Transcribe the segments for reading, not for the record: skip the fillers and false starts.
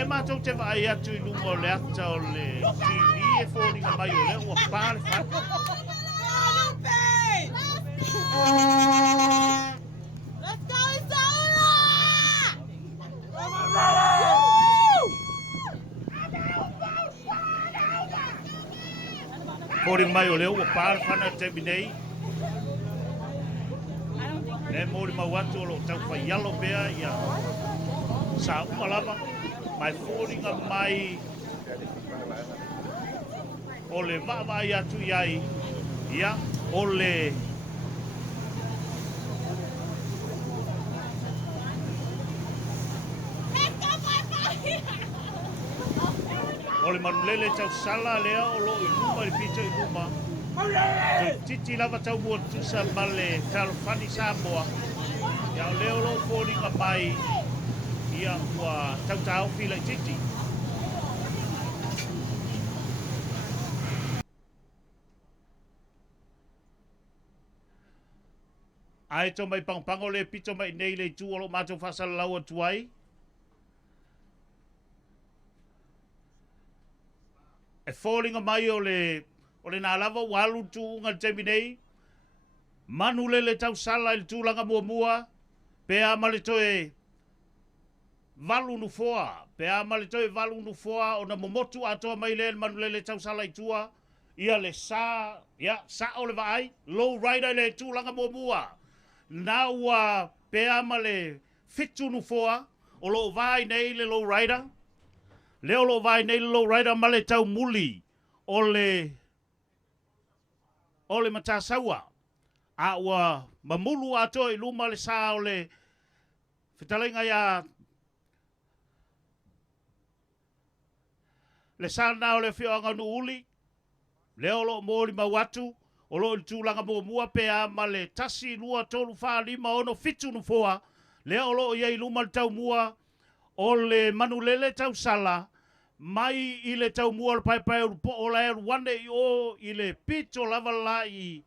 Le mātou te vai atu I lunga o le ata o le TV e fōringa mai o le ua pāle whanu. Let's go, Isola! Fōringa mai o le ua pāle whanu te minei. Le mōri mau atu o lo tau whai yalo bea ia sa umalava. Mai fōringa mai o le vavai atu iai ia o le o le manulele tau sala lea o lo I luma I pito I luma titi lava tau mua tusa ma le talofani Samoa ia o leo lo fōringa mai ia ua tau fila I titi. Ai to mai pangpango le pito mai nei le tu o lo mātou whasala lau atu ai. E fōringa mai o le nā lava walu tu unga temi nei. Manu le tau sala I tūlanga mua pea ma le toe valu nu foa, pea ma le toi valu nu foa o na momotu atoa mai le manu le tau sala I tua, ia le sa o le vai, low rider le tūlanga mua, na ua pea ma le fitu nu foa, o lo vai nei le low rider, leo lo vai nei le low rider ma le tau muli, o le matasaua, a ua mamulu atoa I luma le sa o le fitalenga ia le sana o le whioanga nu uli, leo lo mōri mawatu, o lo I tūlanga mua pea ma le tasi lua tolu wha lima ono fitu nu foa, leo lo iei luma le tau mua, o le manulele tau sala, mai I le tau mua le pai po o la eru wane I o I le pito lava lai,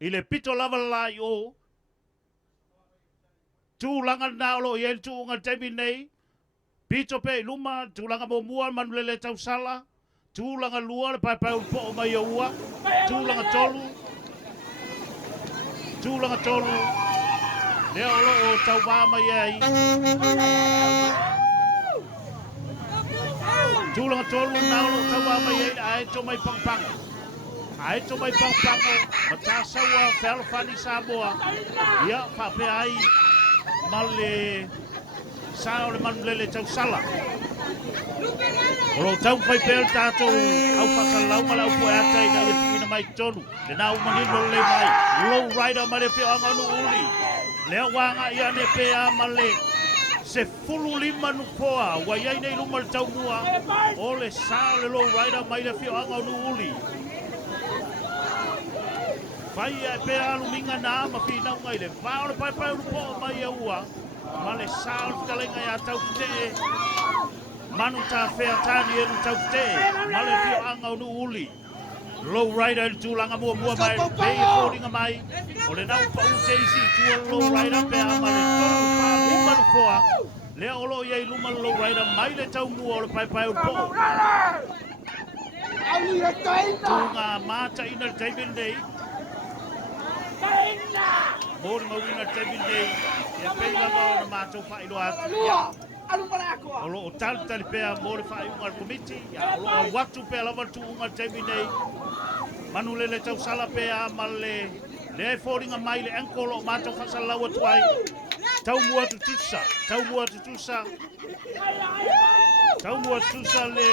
I le pito lava lai o, tūlanga na o lo iei tūunga temi nei, pito pe luma, tūlanga mua manulele tau sala, tūlanga lua le pai po o mai ua, tūlanga tolu, leo lo o tau wā mai ai. Tūlanga tolu na o lo tau wā mai ai, ae to mai pangpango. Ae to mai pangpango, matasaua Talofani Samoa, ia whape ai, male sa o le manulele tau sala. O lo tau pai pēl tātou au whakalau ma lau poe ata I nau e tuina mai tonu. Le nā umanino le mai, low rider ma le whio anga nu uli. Lea wanga I ane pēa ma le se fulu lima nu poa, wa iai nei luma le tau mua, o le sa le low rider mai le whio anga nu uli. Whai e pēa alu minga nā ma whina ungai le whao le pai pai ulu poa mai a ua. Ma le sao le talenga ia tau te manu tā whea tāni e tau te ma le whio anga unu uli. Low rider tūlanga mua mai pei e fōringa mai o le nau pa u te isi tua low rider pea ma le tonu pā lima nu foa lea olo iei luma low rider mai le tau mua o le pai pai upo. Tūnga māta ina le teimin nei Mōri mawina teimin nei ia pei lava o na mātou whailo atu. O lo o tali pea mōre whaiunga al komiti, o lo o watu pea lava tuunga teimin nei. Manu le tau sala pea ma le e fōringa mai le ankolo o mātou whasalau atu ai. Tau mua tutusa, Tau mua tutusa le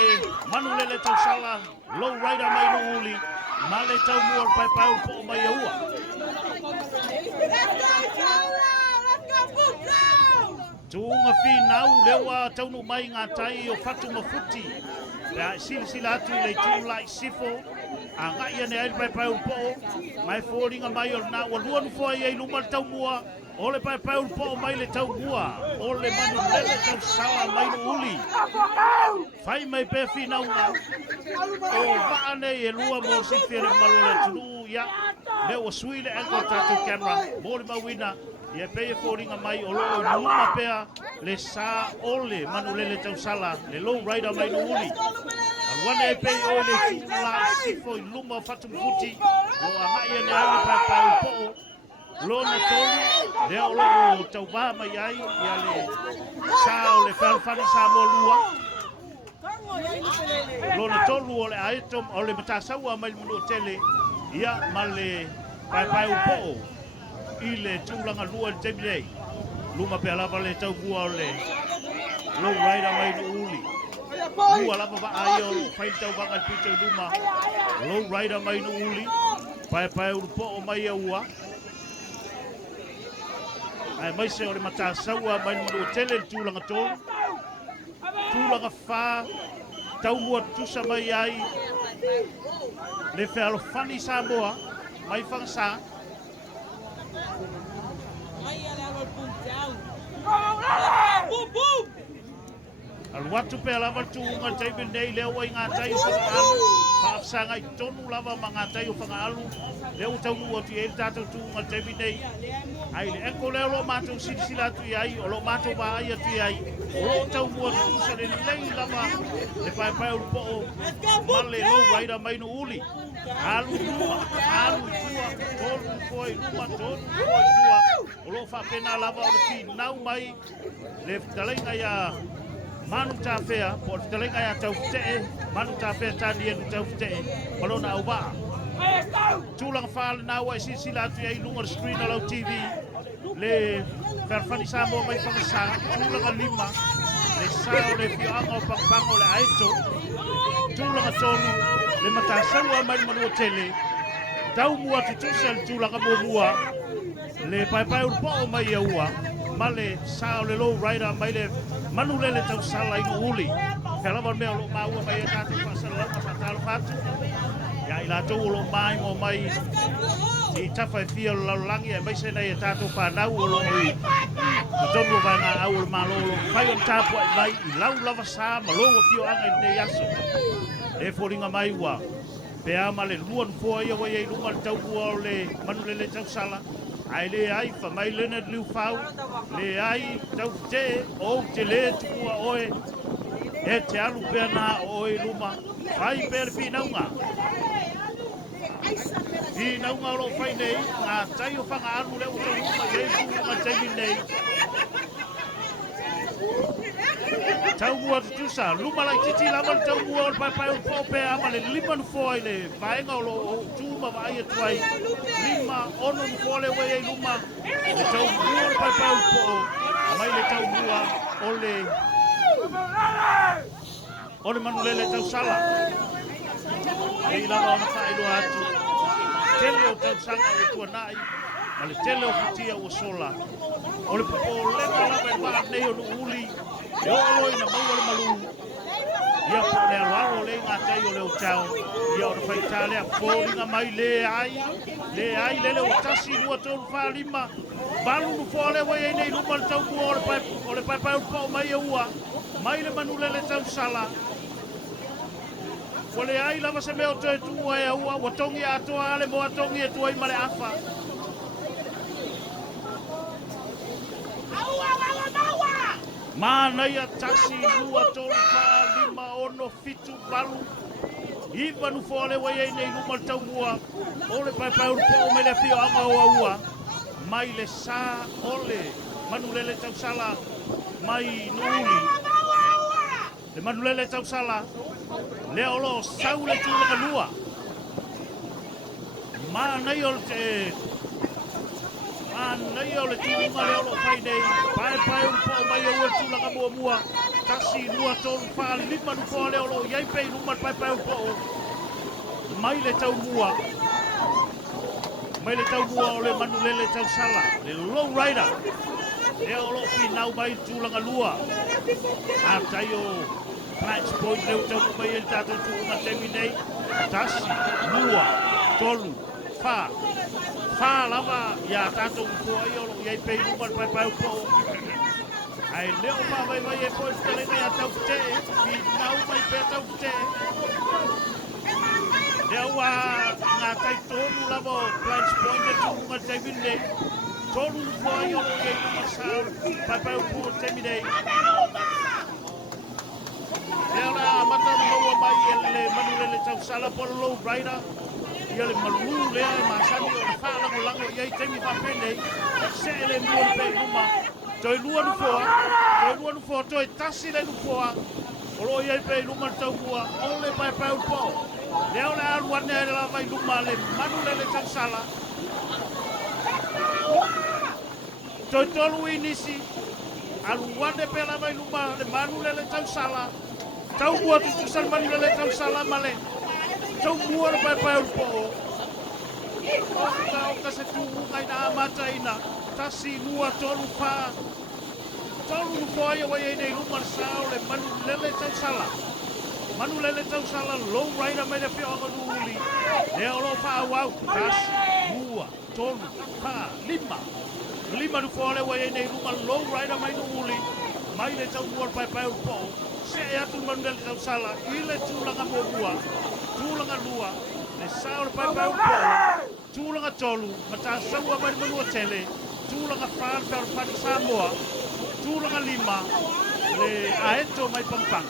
manu le tau sala, low rider mai no uli, ma le tau mua pai pai upo mai a ua. Tuunga whinau lewa taunu mai ngā tai o whatu mafuti. Pea sila atu le tūlai sifo, Anga ia ne ai pai pai po mai foringa mai o na o luan fo ai luma tau mua o le pai pai po mai le tau mua o le manu lele tau sala mai no uli fai mai pe fina una o vaane e lua mo si fere malo le tulu ya le o suile angle tattoo camera mo le mawina ia pe e foringa mai o lo luma pea le sa ole manu lele tau sala le low rider mai no uli wana e pei o le tula sifo i luma fatu mfuti o anga ia ne ai pa pa po lo na tolu le o lo tau ba mai ai ia le sao le falfani sa mo lua lo na tolu o le ai tom o le mata saua mai mu tele ia male pa pa po i le tulanga lua te bile luma pe lava le tau bua o le lo rider mai no uli Lua lava va aio fai tau vanga pito luma low rider mai no uli pai pai urupo o mai ua ai mai se o le mata saua mai no tele tūlanga tōlu tūlanga whā tau mua tusa mai ai le whealo whani sa moa mai whanga sa boom boom al watu pe lava tu nga tai bendei le o nga tai o alu pa sanga i tonu lava manga tai o fanga alu le o tau o ti e tatu tu nga tai bendei ai le enko le lo mato sila tu ai o lo mato ba ai tu ai o tau mo tu sa le lei lava le pai pai o po male lo vai da mai no uli alu tua tonu foi luma tonu foi tua o lo fa pena lava o ti nau mai le talenga ya Manu ta fea, po te lenga ya tau fitee, manu ta fea tani enu tau fitee, malona au baa. Tūlanga whaale nā wai sila atu ai lunga screen alau TV, le wherwhani sa mo mai whangasa, tūlanga lima, le sao le whianga o pangpango le aeto, tūlanga tonu, le mata saua mai manua tele, tau mua tutusa le tūlanga mua, le pai pai urpo o mai aua, male sao le low rider mai le manu lele tau sala inu uli kala mar me lo maua mai e tatu pasala pa talo fatu ya ila to lo mai mo mai i tafa e fia lo langi e mai se nei e tatu pa nau lo i tomo vai na au malo lo fai on tapu ai mai i lau lava sa ma lo fio anga nei aso e foringa mai wa pe ama le luan fo ia wa i lunga tau o le manu lele tau sala ai le ai fa mai lena liu fau le ai tau te o te le tua oe e te alu pena oe luma fai per pinaunga lo fai nei ngā tai o whanga anu le uta luma e luma teimi nei tau mua tutusa luma lai titi lama tau mua o pai pai o pope ama le liman foi le vaenga o lo tuma vai e tuai lima ono fole we e luma le tau mua o pai pai o po mai le tau mua o le manulele tau sala e lava ona fai lo atu tele o tau sanga o tua nai ma le tele o fitia o sola o le popo leka lava e waa nei o no uli e o loi na maua le malu ia po le alo le ngā tai o le o tau ia o na whaita lea fōringa mai le ai le o tasi lua tōru wha lima balu nu fōle wai e nei luma le tau kua o le pai pai upa o mai e ua mai le manule le tau sala o le ai lava se meo toe tua e ua watongi atoa ale mo atongi e tua i male afa Mana ia tasi lua tolu wha lima ono fitu balu Iwa nu fōle wai ei nei luma tau mua O le pai pai urupo o me le fio anga o aua Mai le sā ole manulele tau sala Mai nuli Le manulele tau sala Le olo sau le tūlanga lua Mana ia o te Nei o le tūlunga le olo whai nei, pai urupo o mai ua tūlanga mua tasi lua tōru wha lima nupo le olo iai pei luma pai urupo o mai le tau mua o le manulele tau sala, le low rider, le olo finau mai tūlanga lua, a tai o Platts Point leo tau mai e tātou tūlunga temi nei, tasi, lua, tolu, fa. Fa lava ia tātou kua i olo iai pei luman pai pai upo. Ai leo pa vai vai e poe telenga ia tau te, i nau mai pe tau te. Leo a ngā tai tonu lava o Plans Point e tūnga te mine. Tonu kua i olo iai luman sao, pai pai upo te mine. Leo la matana maua mai e le manulele tau sala polo low rider. Ia le malu lea e masani o le whaalango lango iai teimi whapendei. Se ele mua pe luma. Toi lua nu foa, toi tasi le nu foa. Olo iai pe luma tau mua, ole pai pai upo. Leo le aluane e la vai luma le manu le tau sala. Toi tolu inisi, aluane pe la vai luma le manu le tau sala. Tau mua tutusan manu le tau sala male. Tau mua na pai pai upo. Oka se tumu kai na amata ina. Tasi lua tolu paa. Tolu nu poa ia wai nei luma sao le manu lele tau sala. Manu lele tau sala low rider mai le pia o uli. Le olo paa wau. Tasi lua tolu paa lima. Lima nu poa le wai nei luma low rider mai no uli. Mai le tau mua pai pai upo. Se e atu manu lele tau sala. Ile tūlanga mua. Tūlanga lua. Le sao le pai pai upo. Tūlanga tolu. Mata saua mai manua tele. Tūlanga whānta o Pari Samoa. Tūlanga lima. Le aeto mai pampang.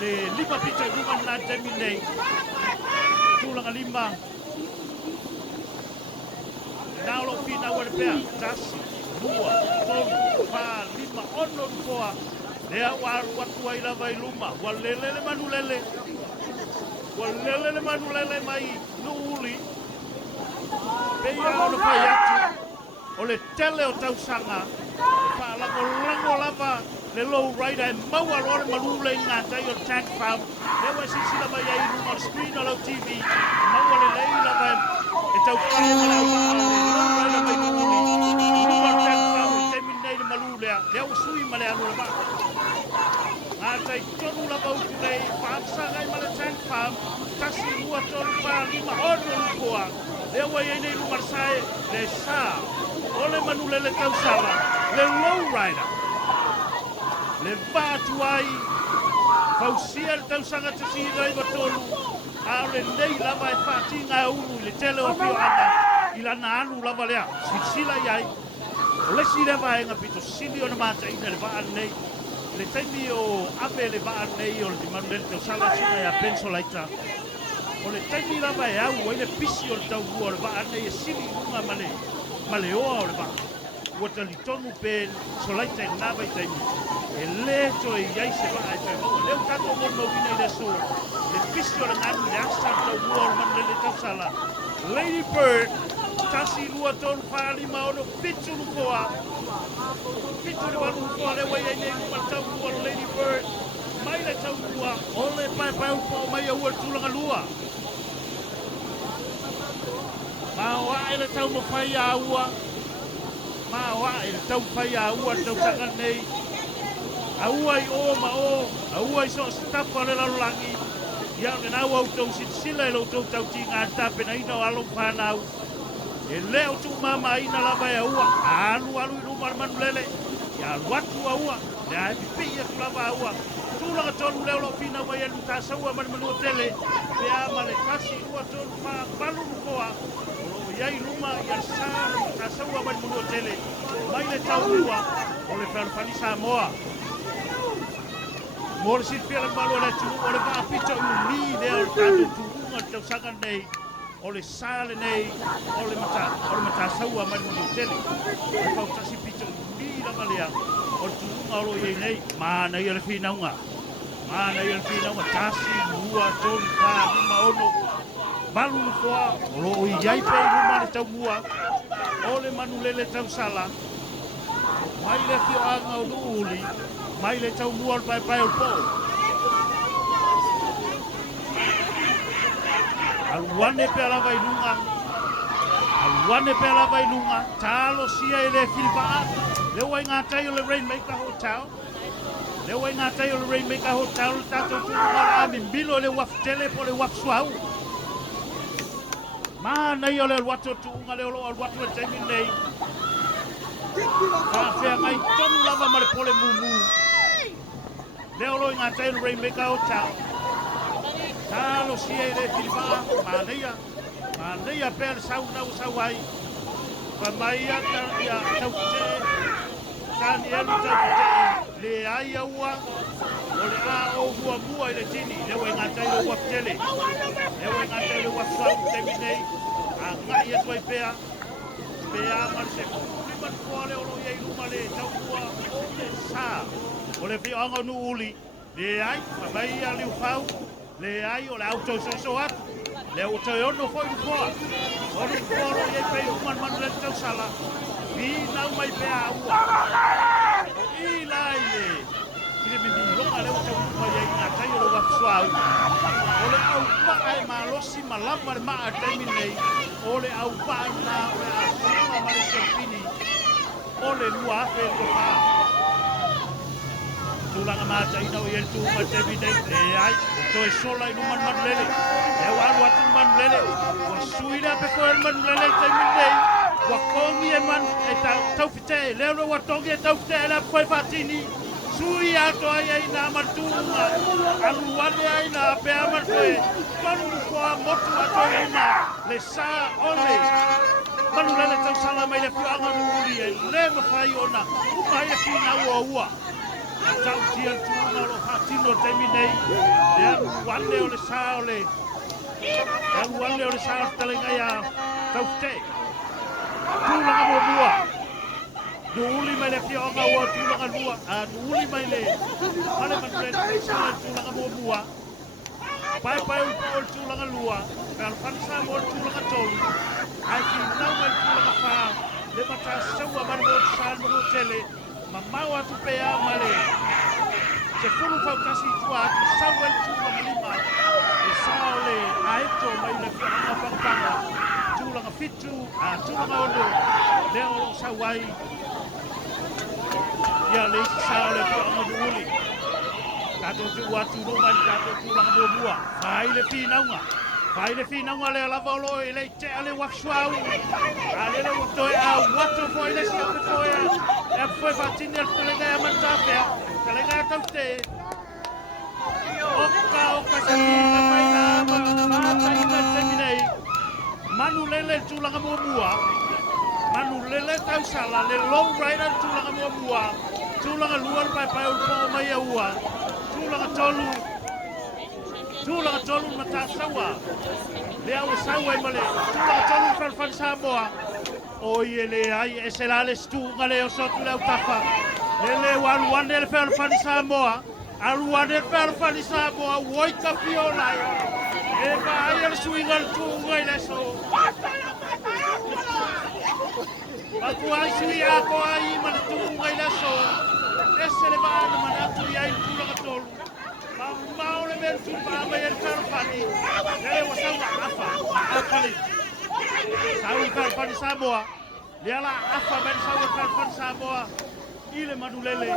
Le lima pita runga nā temi nei. Tūlanga lima. Nālo pina ua le pea. Tasi. Lua. Tolu. Pā. Lima. Ono rukoa. Lea watu ai lava i luma. Wa lele manu lele. Walele le manulele mai no uli. Peia o na pai atu. O le tele o tausanga. Pa lango lava le low rider e maua lore malule ngā tai o tank farm. Lewa sisi lava iai ruma screen o lau TV. Maua le lei lava e tausanga le low rider mai no uli. Ruma tank farm e temi nei le malulea. Lewa sui male anu le maa. Atai tonu lava utu nei, whaamsanga i male tank farm, tasi lua tonu wha lima ono lukoa. Lea wai ei nei lumarsae, le sā, ole manu lele tausala, le low rider. Le vātu ai, whausia le tausanga te sira i watonu, a ole nei lava e whātinga e unu, le tele o pio ana, i lana anu lava lea, sila iai. O le si lewa e ngā pito sili o na māta ina le vaa nei, le taimi o ape le vaa nei o le manu lele tausala sina e a pensolaita. O le taimi lava e au, o le pisi o le tau o le vaa nei e sili unga male oa o le vaa. Ua tali tonu pen solaita e nava i taimi. E le to e iai se vaa e taimi. O leo tato mo mawina i le so. Le pisi o le nganu le asa tau o le manu lele tausala. Lady Bird, tasi lua tonu whaalima ono fitu lukoa. Fitu le wanu lukoa le wai ei nei luma tau lua Lady Bird. Mai le tau lua, o le pai pai upo mai a ua tulanga lua. Ma wa e le tau mo whai a ua. Ma wa e le tau whai a ua tau sanga nei. A ua i o ma o, a ua i so stafa le lalulangi. Ia ke nau au tau sila e lau tau tau ti ngā tape na ina o along whanau. E leo tu mama ina lava e ua, alu i luma manu lele. Ia watu a ua, le a pipi e kulava a ua. Tūlanga tonu leo lo pina mai anu tā saua manu o tele. Pe a male kasi ua tonu wha palu nukoa. Olo iai luma ia sāra tā saua manu o tele. Mai le tau ua, o le whanupani Samoa. Mōre si whia le malu le tu, o le vaa pita u li leo le tātou tūunga tau sanga nei. O le sāle nei, o le mata saua manu o tele. O pau tasi pita u li langa lea. O le tūunga olo iei nei, māna ia le whinaunga. Mana ia pina tasi lua tonu pa lima ono balu lukoa o lo iai pe luma le tau mua o le manu lele tau sala mai le fio anga o nuuli mai le tau mua o pai pai o po aluane pe alava ilunga aluane pe alava ilunga talo sia ele filipaa le wai ngatai o le Rainmaker Hotel Le wai ngā tai o le Rainmaker Hotel le tātou tūnga mi mbilo le waf tele po le waf suau. Mā nei o le wato tūnga le olo al wato le taimi nei. Whawhea ngai tonu lava ma le pole mumu. Le olo i ngā tai o le Rainmaker Hotel. Talo sia i le whiwha, mā neia pēr sau nau sau ai. Wa mai ata ia tau te, tani elu tau te, le ai aua, o le a o mua i le tini, le wai ngā tai le waf tele. Le wai ngā tai le waf sau temi nei, a ngai e tuai pēa, pēa man se kuliman kua le olo iei luma le tau kua o le sā. O le whianga nu uli, le ai, wa mai ia liu whau, le ai o le auto so atu, le o toi ono foi fua. O le koro iei pei uman manu le tau sala, vi nau mai pea ua. I lai le, kire mi longa le o tau uma iei ngā tai o le wapsuau. O le au paa e malosi malama le maa taimi nei, o le au paa i nā o le a singa ma le sefini, o le lua afe o paa. Tulanga mata ina o iei tūma taimi nei, e ai, to e sola i numan manu lele. E walu atu manu lele, wa suila pe koe manu lele taimi nei, wa kongi e manu e taufite, leo wa tongi e taufite e la koe fatini, sui ato ai ai nā matunga, alu wale ai nā pea manu koe, konu koa motu ato ai na, le sā ole, manu lele tau sala mai le fianga nuri e le mawhai ona, umai e fina ua ua. Tau tia tūna o hatino taimi nei, le alu wale o le sā ole, le alu wale o le sā o talengai a taufite. Tūlanga mo mua. Nuuli mai le fionga ua tūlanga lua, nuuli mai le, male manule tūlanga mo mua. Pai o tūlanga lua, ka alfansa mo tūlanga tolu, ai ki nau mai tūlanga wha, le mata saua mani mo sā mo tele, ma mau atu pea male. Se fulu fautasi tua atu sauel tūlanga lima, e saole aeto mai le fionga pangpanga, tūlanga fitu, tūlanga ono, leo sauai, ia le isi saole fionga nuuli. Tato tu atu roma ni tato tūlanga mo mua, whai le whinaunga le alava olo e le te ale waksuau, a le watoe a watu foi le si atu foi e foi fatini al telenga e mantapea, telenga e taute. Oka sa tūlanga mai nā mata ina teminei, manu lele tūlanga mo mua, manu lele tausala, le low rider tūlanga mo mua, tūlanga luar pai ulpo mai a ua, tūlanga tolu mata sawa, le au sawa i male, tūlanga tolu farfan Samoa, o ie le ai e se la le stunga le o sotu le au tafa, le walu wane le farfan Samoa, alu wane le farfan Samoa, woi ka fiolai, e va ai al suinga le tunga i le so. Aku ai sui ako ai man tunga i le so, e se le va ana manatu i ai tūlanga tolu. Mau le men tupa mai el farfani. Le wasanga afali. Sau farfani Samoa. Le ala afa mai sau farfani Samoa. Ile manulele.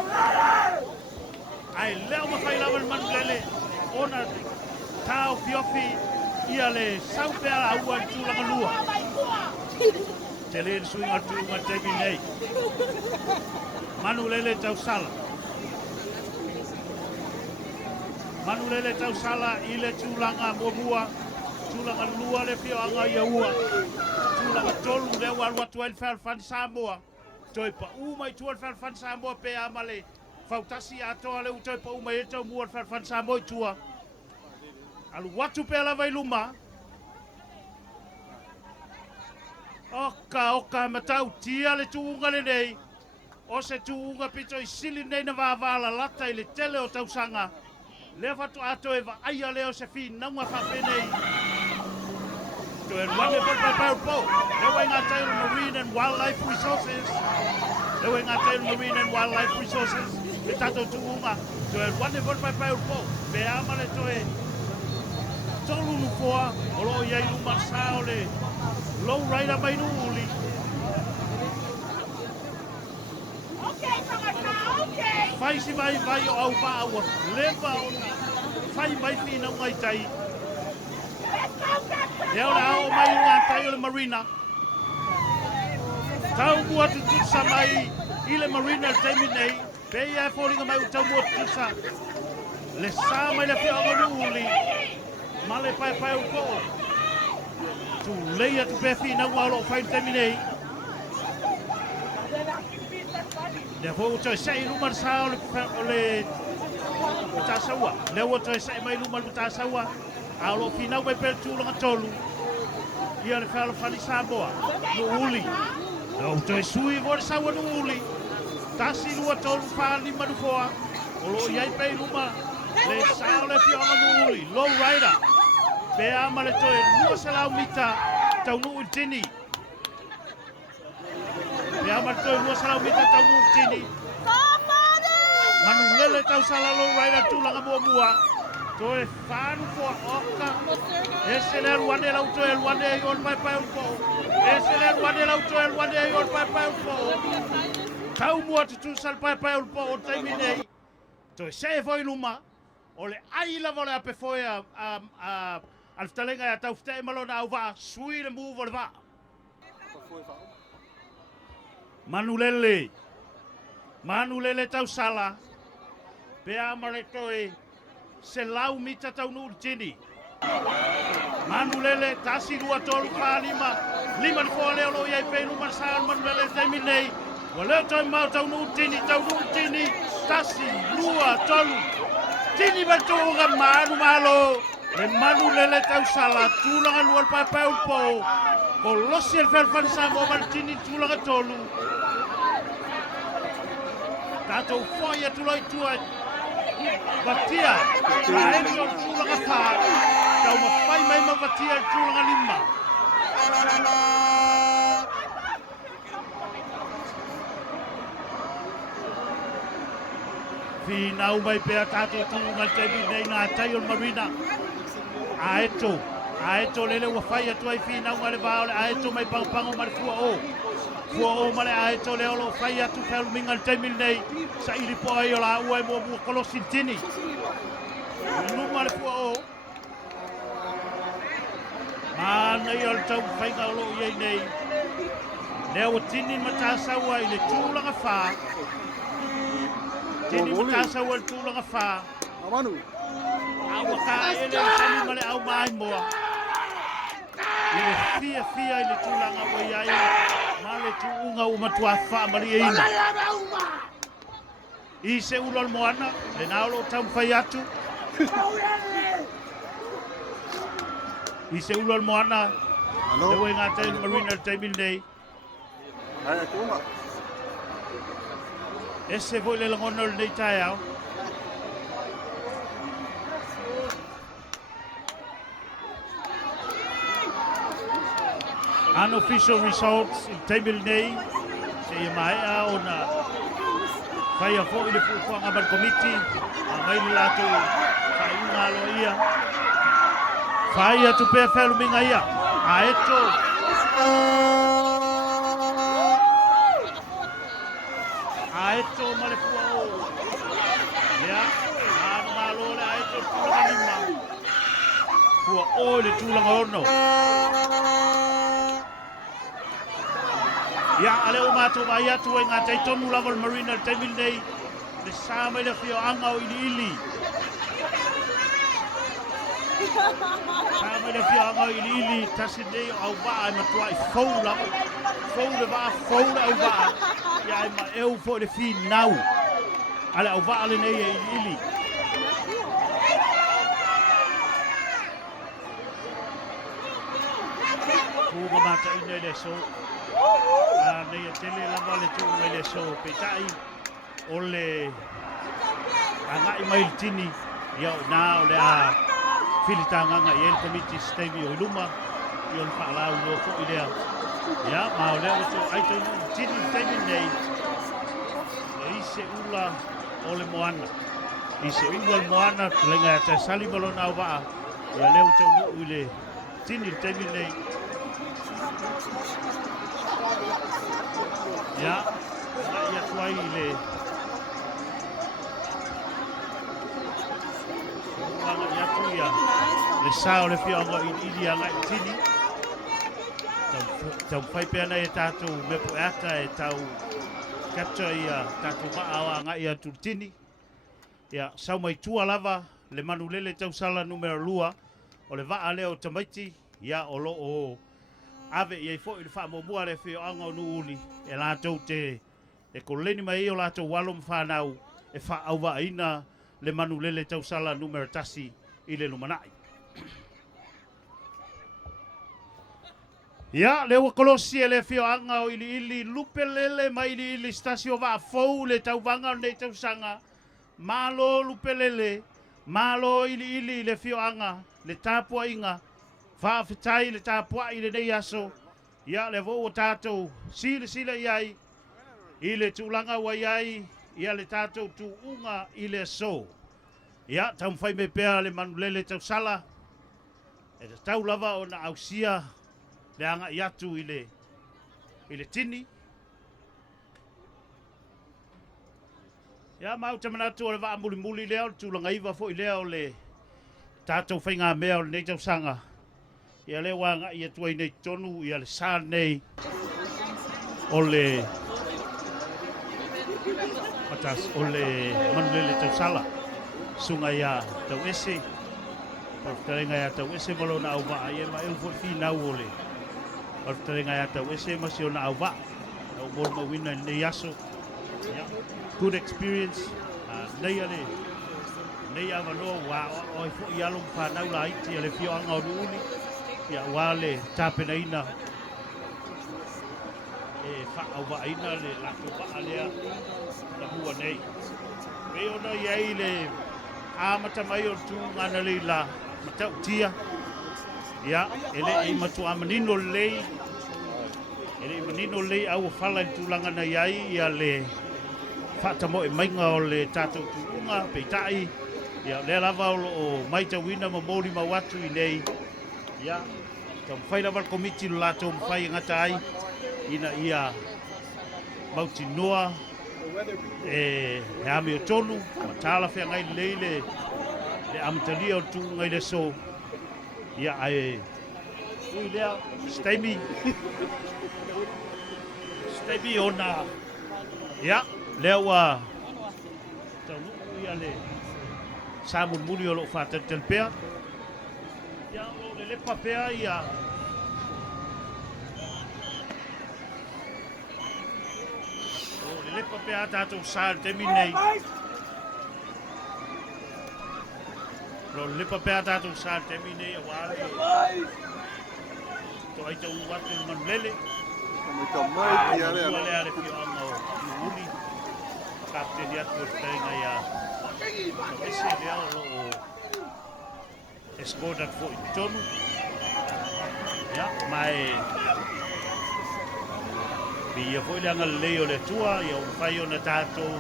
Ai leo mafai lawa manulele. Ona tau fiofi ia le sau pe ala ua tūlanga lua. Te le suinga tūlanga tegi nei. Manulele tau sala. Manulele tau sala i le tūlanga mua, tūlanga lua le whioanga ia ua, tūlanga tolu le watu el farfani Samoa, toi pa umai tu el farfani Samoa pe amale, fautasi atoa le toi pa umai e tau mua el farfani Samoa i tua. Alu watu pe ala vai luma, oka matau tia le tūunga le nei, o se tūunga pito i sili nei na vāvala lata i le tele o tau sanga, le fatu ato e va aia leo se fi naunga whapenei. To e wane pai po. Le wai ngā tairo Marine and Wildlife Resources. Le wai ngā tairo Marine and Wildlife Resources. Le tato tuunga. To e wane pai po. Pe amale to e tolu nukoa. Olo iei luma sao le low rider mai nu uli. Okay, okay. maisi vai o au paa ua lewa o na whai mai whina ngai tai. E ora ao mai ngā tai o le marina. Tau mua tutusa mai i le marina le taimi nei. Pei e fōringa mai utau mua tutusa. Le sā mai le whia o uli. Ma le pai pai o ko. Tu leia tu pefi na ua lo whai taimi nei. Le fo uta sei luma sa o le uta saua. Le uta sei mai luma uta saua. A lo fina mai per tu longa tolu. Ia le falo fani saboa. No uli. No uta sui vo saua no uli. Tasi lua tolu fani manu foa. O lo iai pe luma. Le sa le fiona no uli. Low rider. Pe ama le toe lua salau mita. Tau no utini. Pe ama le toe lua salau mita tau no utini. Manu lele tau sala low rider tu langa mua. Toe fanu foa oka. Ese le ruane lau toe ruane i on pai pai upo. Ese le ruane lau toe ruane i on pai pai upo. Tau mua tutu sal pai pai upo o taimi nei. Toe se foi luma. O le ai lava le ape foi al talenga ya tau fte malona au va sui le move le va. Manu lele tau sala. Pe amare toe se lau mita tau nur tini. Manu lele tasi lua tolu ka lima. Lima ni fo leo lo iai pe luma saan manu lele taimi nei. Wa leo toi mau tau nur tini. Tasi lua tolu. Tini batunga manu malo. Le manu lele tau sala tulanga luar pai upo. Ko losi el felfan sa mo martini tulanga tolu. Tato foia tuloi tuai. Batia, kaenjo tulanga fa. Tau mawhai mai ma batia tulanga lima. Finau mai pea tato tulanga tebi nei ngā tai on marina. Aeto lele ua whai atu ai finau ngare vaole. Aeto mai pango mare fua o. Fua o mare aeto leo lo whai atu whelu minga le teimil nei. Sa iri po ai o la ua e mua kolosin tini. Luma le fua o. Mana i al tau whainga o lo iei nei. Leo tini matasa ua i le tūlanga whā. Tini matasa ua le tūlanga whā. Amanu. Awa ka ele o sani male au mai moa. I le fia i le tūlanga ua iai. Ma le tuunga o matua wha mari e ina. I se ulol moana, le naolo tam whai atu. I se ulol moana, le wei ngā tai marina le taimil nei. Ai tuma. Ese voi le langona le nei tai au. Unofficial results in taimil nei. Se ia mai a o na whai a fōi le fuwhanga man komiti. A mai le lato whai unga alo ia. Whai atu pēr whelu minga ia. A eto. A eto ma le fua o. Lea, a malo le a eto tūlanga lima. Fua o le tūlanga ono. Ia ale o mātou mai atu e ngā teitonu lava le marina le taimil nei. Le sā mai le whio anga o ili. Sā mai le whio anga o ili tasi nei o au waa e matua i fau lava. Fau le waa, fau le au waa. Ia e ma eu fo le whi nau. Ale au waa le nei e ili. Kūma mata i nei le so. Nei a tele lava le tu mai le so petai o le angai mai le tini ia o nā o le a filitanganga i el komiti sistemi o iluma i o le whaalau no fo i lea ia ma o lea o to ai tonu tini tini nei e ise ula o le moana ise ula le moana lenga e te sali malona au waa ia leo tonu i le tini tini nei ia tuai le ia le sa o le fionga ili anga i tini. Tau whai pia nei e tātou me po ata e tau capture ia tātou maa anga ia tu tini. Ia sau mai tua lava le manulele tau sala numero lua o le vaa leo tamaiti ia o lo o ave ia i fo i le wha momua le fio anga o nuuli e lātou te e koleni mai o lātou walom whanau e wha auwa aina le manulele tau sala numero tasi i le lumanai. Ia, leo kolosi e le fio anga o ili lupe lele mai ili stasio va fou le tau vanga o nei tau sanga. Malo lupe lele, malo ili le fio anga, le tapua inga. Fa fitai le tapua i le nei aso. Ia, le vo o tātou sila iai. I le tūlanga wa iai, ia le tātou tu unga i le so. Ia, tau mwhai me pēr le manulele tau sala. E tau lava o na ausia. Le anga i atu i le tini. Ia mau tamanatu o le waa muli leo, tūlanga iwa fo i leo le tātou whainga mea o le nei tau sanga. Ia le wanga i atua i nei tonu, ia le sā nei o le matas o le manulele tau sala. Sunga ia tau ese, tarenga ia tau ese malo na au waa, ia ma elfo finau o le. O tarenga ia tau ese masi o na au waa, au moro mawina nei aso. Good experience, nei ale, nei avanoa wa o i fo i along whanau la iti ale fio anga o nuuni, ia wale tāpena ina, e wha au wa ina le lako wa alea, na hua nei. Me ona iai le amata mai o tu ngana le la matau tia, ia, ele i matu amanino lei, ele i manino lei au whala i tūlanga na iai, ia le whata mo e mainga o le tātou tuunga, peitai, ia le lava o maita wina ma mōri ma watu i nei, ia, tau mwhaira wal komiti lo lātou mwhai ngata ai, ina ia mauti noa, e ame o tonu, ma tāla whea ngai leile, le amatalia o tuunga i le so, ia ai, ui lea, Steimi, Steimi ona, ia, leo wa tau nuku ia le samun muni o lo whātel pēr. Ia o le lepa pēr ia o le lepa pēr tātou sāl temi nei. Lo le lepa pēr tātou sāl temi nei a wāle. To ai tau watu manulele. Mai ki ale. Wale ale pio anga o uni. Kapten atu tenga ia. Ese lea o escoda fo i tonu. Ia, mai ia foi langa leo le tua, ia o whai o na tātou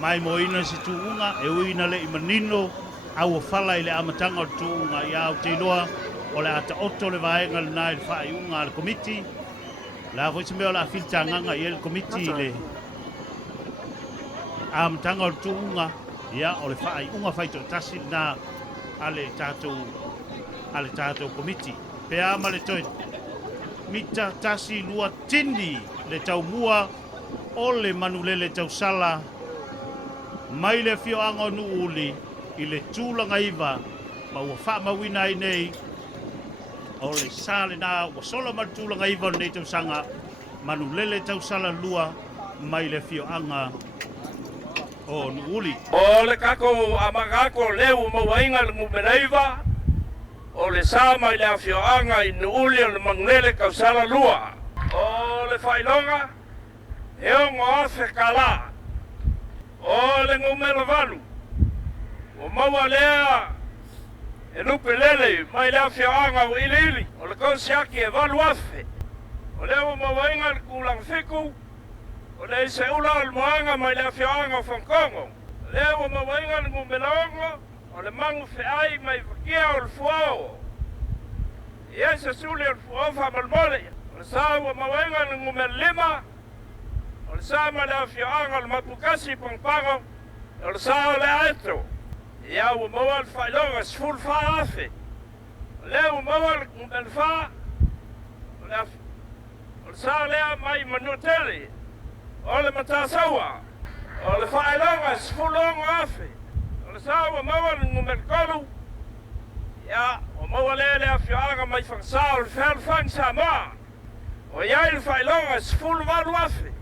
mai moina si tuunga, e uina le i manino, au o whala i le amatanga o tuunga, ia au te loa, o le ata oto le vaenga le nai le whai unga le komiti, la foi se meo la filta nganga i le komiti le amatanga o tuunga, ia o le whai unga whai to tasi na ale tātou komiti. Pea ma le toi, mita tasi lua tini le tau mua o le manulele tau sala mai le fio anga nu uli i le tūlanga iwa ma ua wha mawina i nei o le sale na ua sola ma tūlanga iwa nei tau sanga manulele tau sala lua mai le fio anga o nu uli. O le kako amagako leu mawainga le ngumenaiva o le sama i le afioanga i nuuli o le mangunele kausala lua. O le whailonga, e o ngoafe kala. O le ngumela valu. O maua lea e lupe lele mai le afioanga o ili. O le konsiaki e valu afe. O leo mawainga le kulang fiku. O le se ula o le moanga mai le afioanga o Whankongo. Leo mawainga le ngumelongo. O le mangu feai mai wakia o le fuao. Ia se suli o le fuao whamalmole. O le saa ua mawainga le ngumel lima. O le saa ma le afioanga o le mapukasi pangpango. O le saa o le aeto. ia ua maua le whailonga sifuru wha afe. Lea ua maua le wha, o le sa lea mai manutele, o le matasaua, o le whailonga sifuru longo afe. O le sa ua maua le ngumerkolu, ia ua maua lea whioanga mai whakasā o le whelfang Samoa. O iai le whailonga sifuru waru afe.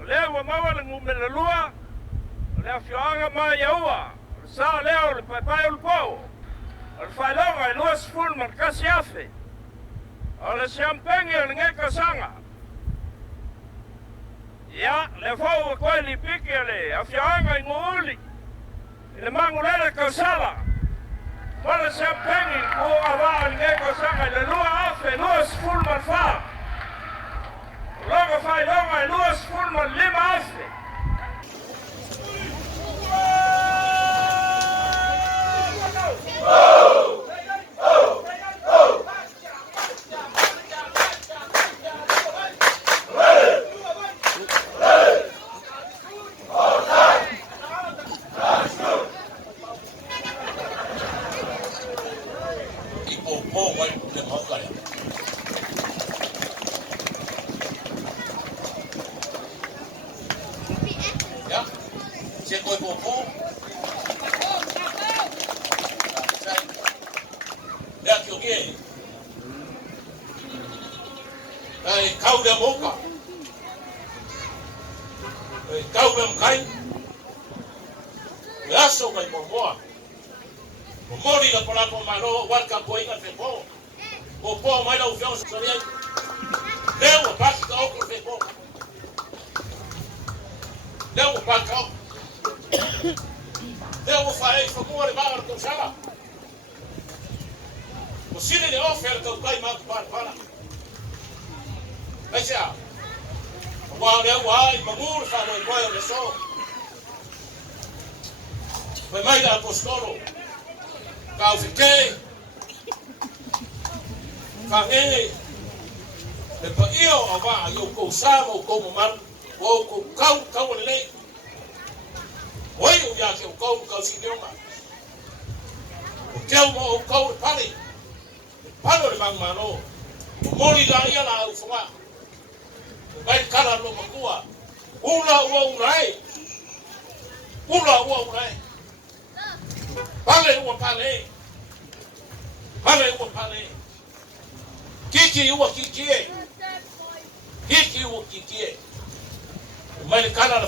O lea ua maua le ngumeralua, o lea whioanga mai aua. Sa leo le papai o le pau. O le whailonga e lua sifuru markasi afe. O le siampengi o le ngeka sanga. Ia, le fau a koe li piki a le awhianga i nguuli. I le mangulele kausala. Mo le siampengi kua awa o le ngeka sanga i le lua afe, lua sifuru marfa. O longa whailonga e lua sifuru mar lima afe.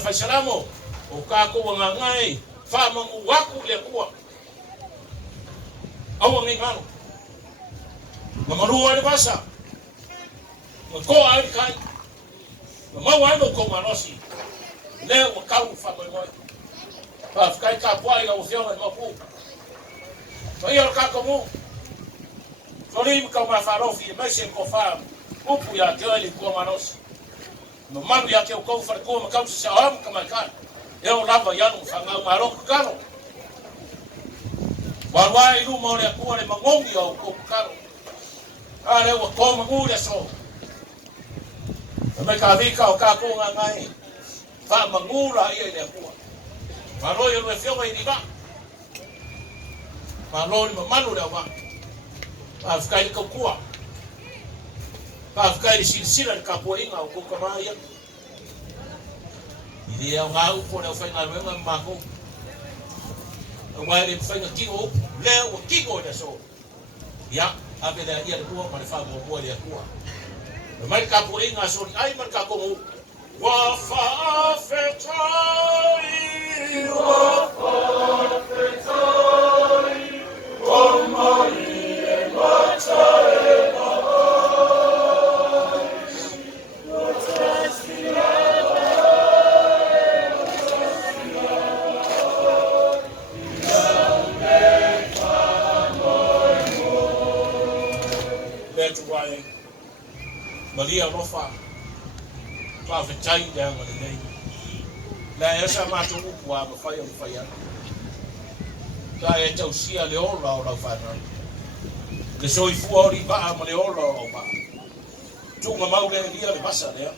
Salamo o ka ko nga ngai fa mangu waku le kuwa awa ngai ngano mamarua le basa ko ai kai mawa no ko manosi le o ka u fa mo pa kai ka poi o fio no pu so yo ka como solim ka ma farofi mai se ko fa upu ya ke ali ko manosi no manu ya ke o kou wharekua ma kausi sa oam ka mai kai. E o lava ianu whangau maroko karo. Warua i luma o le akua le mangongi o kou karo. A le ua kō mangu le so. E mai ka vika o ka kōnga ngai. Wha mangura ia i le akua. Maroi o lue whionga i ni wa. Maroi ma manu le wa. Pa whikai le kaukua. Pa whikai le sirisira le kapua inga o kou kamaia. I rea o ngā upo leo whainga ruenga mako. O mai re whainga kingo upo. Leo o kingo le so. Ia, ape lea ia le kua, ma le wha mua le kua. O mai kapua inga sori, ai man ka kongo. Wa whaafetai, wa whaafetai, o mai e mata e Maria Rofa, Pava Chai down on the day. La esa mato upu a mawhai o whai ana. Ka e tau sia le ora o rau whanau. Le soi fua ori paa ma le ora o rau paa. Tunga mau le ria le basa lea.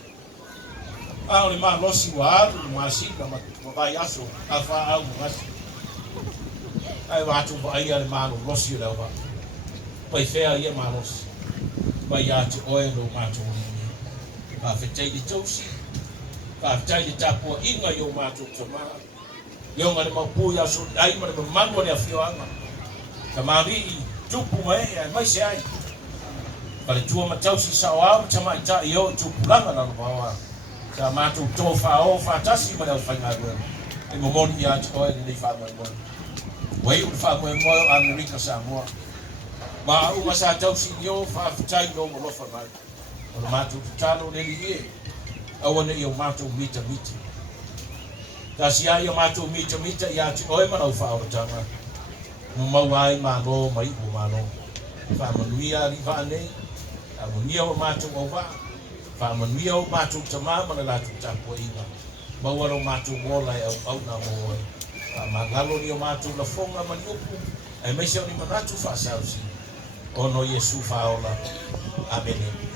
A o le maa losi wa aru, ma si, ma vai aso, a wha au ngasi. ai watu ba ai ale manu rosi le wa pai fea ia manos mai atu oe no matu ni pa fetei di tosi pa fetei di tapu inga yo matu tama yo ngale mapu ya so ai ma le mango le afio anga kamari tupu mai mai se ai pale tua matausi sawa chama ita yo tupu langa na bawa sa matu tofa o fatasi ma le fanga go e momoni ya atu oe ni fa mo wei u fa mo Amerika Samoa ma u masa tausi yo fa fitai no mo fa mai o matu tano le lie awana yo matu mita kasi ya matu mita ya ti oi mana u fa o tanga no mawai ma no mai u ma no fa manuia rivane a monia o matu o va fa manuia o matu tama mana la tu tapo ina ma waro matu mola au na mo magalo ni o matu la fonga maniupu ai mai se ni manatu fa sausi ono Yesu faola amen.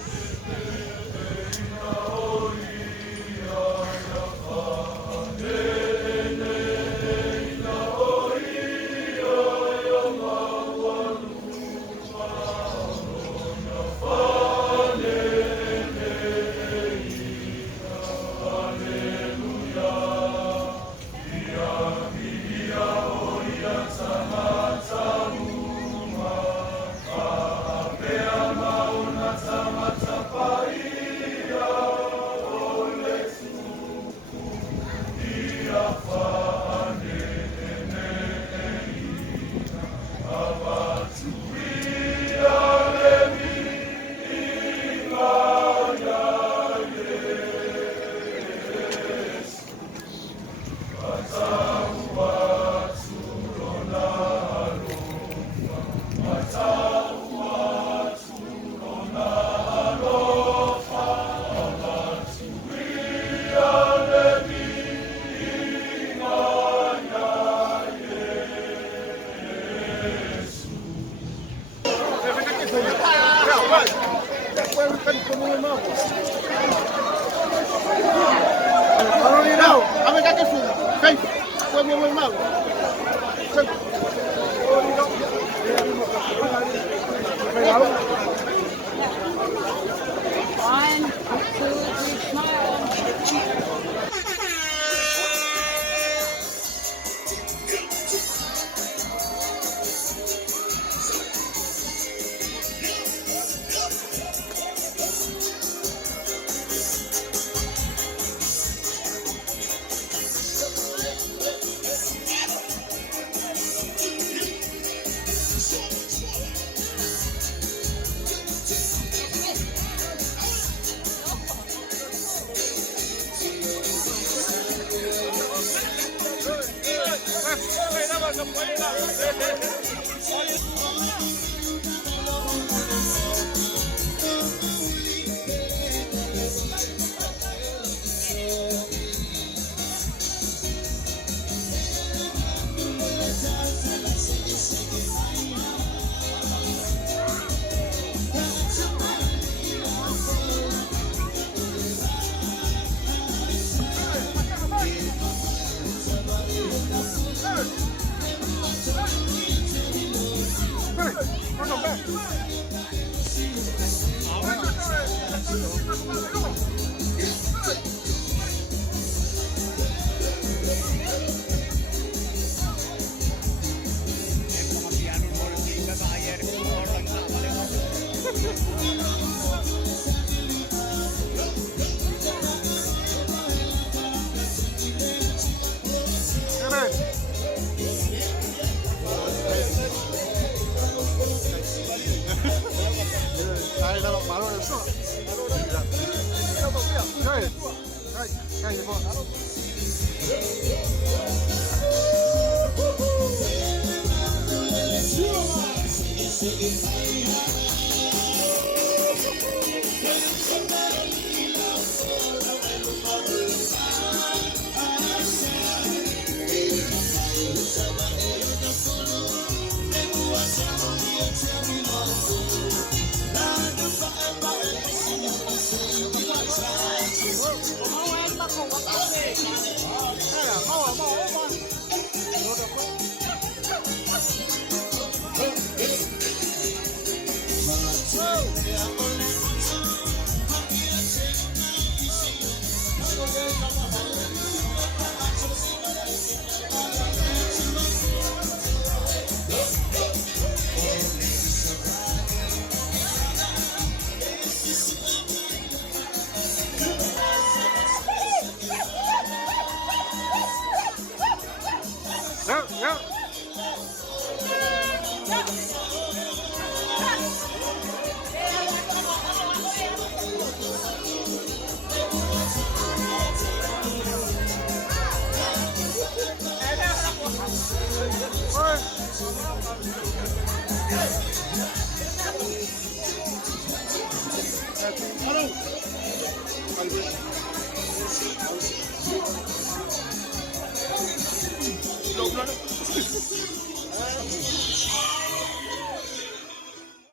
Hello.